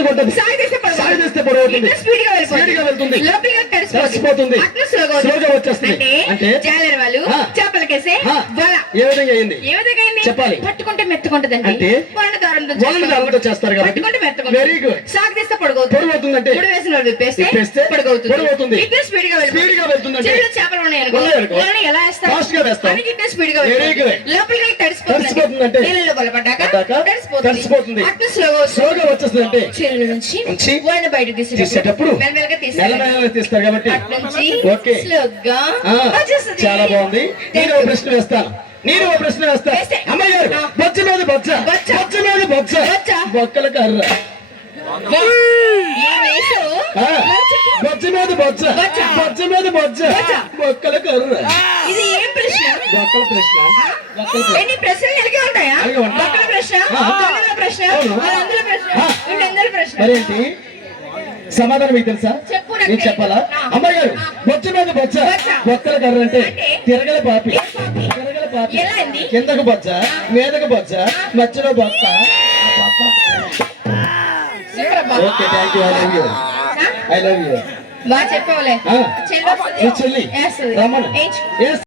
పొడవుతుంది స్పీడ్గా వెళ్ళిపోతుంది. స్పీడ్గా వెళ్తుంది స్లోగా వచ్చేస్తుంది. అంటే అంటే జాలర్ వాళ్ళు ఆ. చేపలకేసే ఆ, వల ఏ విధంగా అయింది ఏ విధంగా అయింది? చెప్పాలి. పట్టుకుంటే మెత్తుకుంటదండి అంటే? వలన దారంతో వలన చేస్తారు. దారంతో చేస్తారు కాబట్టి. పట్టుకుంటే మెత్తుకుంటుంది. Very good. సాగదీస్తే పడగవుతుంది పొడవుతుందంటే ముడి వేసిన వాళ్ళు విప్పేస్తే విప్పేస్తే పడగవుతుంది పొడగవుతుంది. ఇట్లా స్పీడ్గా స్పీడ్గా వెళ్తుందంటే చెరువులో చేపలు. వలన ఎలా వేస్తారు గా స్పీడ్గా వెళ్తుంది. good. లోపలికి తడిసిపోతుందంటే? నీళ్ళలో బలపడ్డాక స్లోగా వచ్చేస్తుంది అంటే నుంచి బయట తీసేటప్పుడు మెల్లమెల్లగా తీస్తారు కాబట్టి ఓకే స్లోగా. చాలా బాగుంది నేను ఒక ప్రశ్న వేస్తాను నేను ఒక ప్రశ్న వేస్తా వేస్తే. అమ్మాయి గారు. బొచ్చ మీద బొచ్చ బొచ్చ. మీద బొచ్చ. బొక్కల కర్ర. బొచ్చ మీద బొచ్చ బొచ్చ. మీద బొచ్చ. బొక్కల కర్ర ఇది ఏం ప్రశ్న బొక్కల ప్రశ్న బొక్కల ప్రశ్న ఎన్ని ప్రశ్నలు ఉంటాయా ప్రశ్న ప్రశ్న ప్రశ్న మరేంటి సమాధానం మీకు తెలుసా నేను చెప్పాలా. అమ్మాయి గారు. బొచ్చ మీద బొచ్చ. బొక్కల కర్ర అంటే? తిరగల పాపి? తిరగల పాపి? కిందకు బొచ్చ మీదకు బొచ్చ మధ్యలో బొక్క. Okay thank you I love you? I love you బాగా చెప్పవలే ఆ. చెల్లి వస్తుంది.